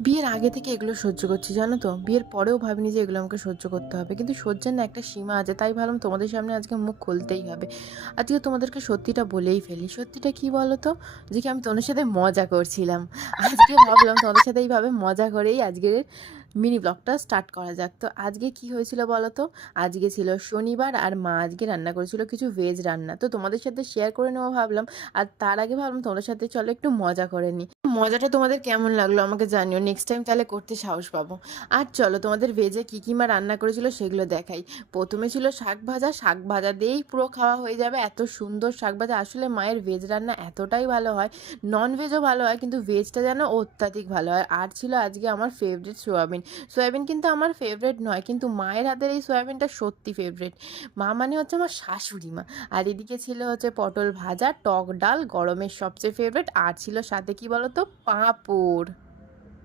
বিয়ের আগে থেকে এগুলো সহ্য করছি, জানো তো? বিয়ের পরেও ভাবিনি যে এগুলো আমাকে সহ্য করতে হবে। কিন্তু সহ্যের না একটা সীমা আছে। তাই ভাবলাম তোমাদের সামনে আজকে মুখ খুলতেই হবে। আজকে তোমাদেরকে সত্যিটা বলেই ফেলি। সত্যিটা কি বলো তো? যে কি আমি তোমাদের সাথে মজা করছিলাম। আজকে ভাবলাম তোমাদের সাথে এইভাবে মজা করেই আজকের মিনি ব্লগটা স্টার্ট করা যাক। তো আজকে কি হয়েছিল বলো তো? আজকে ছিল শনিবার আর মা আজকে রান্না করেছিল কিছু ভেজ রান্না। তো তোমাদের সাথে শেয়ার করে নেবো ভাবলাম। আর তার আগে ভাবলাম তোমাদের সাথে চলো একটু মজা করে নিই। মজাটা তোমাদের কেমন লাগলো আমাকে জানিও, নেক্সট টাইম তাহলে করতে সাহস পাবো। আর চলো তোমাদের ভেজে কী কী মা রান্না করেছিল সেগুলো দেখাই। প্রথমে ছিল শাক ভাজা, শাক ভাজা দিয়েই পুরো খাওয়া হয়ে যাবে। এত সুন্দর শাক ভাজা, আসলে মায়ের ভেজ রান্না এতটাই ভালো হয়। নন ভেজও ভালো হয় কিন্তু ভেজটা যেন অত্যাধিক ভালো হয়। আর ছিল আজকে আমার ফেভারিট সোয়াবিন। সোয়াবিন কিন্তু আমার ফেভারিট নয়, কিন্তু মায়ের হাতের এই সোয়াবিনটা সত্যি ফেভারিট। মা মানে হচ্ছে আমার শাশুড়ি মা। আর এদিকে ছিল হচ্ছে পটল ভাজা, টক ডাল, গরমের সবচেয়ে ফেভারিট। আর ছিল সাথে কি বলো তো, পাঁপড়।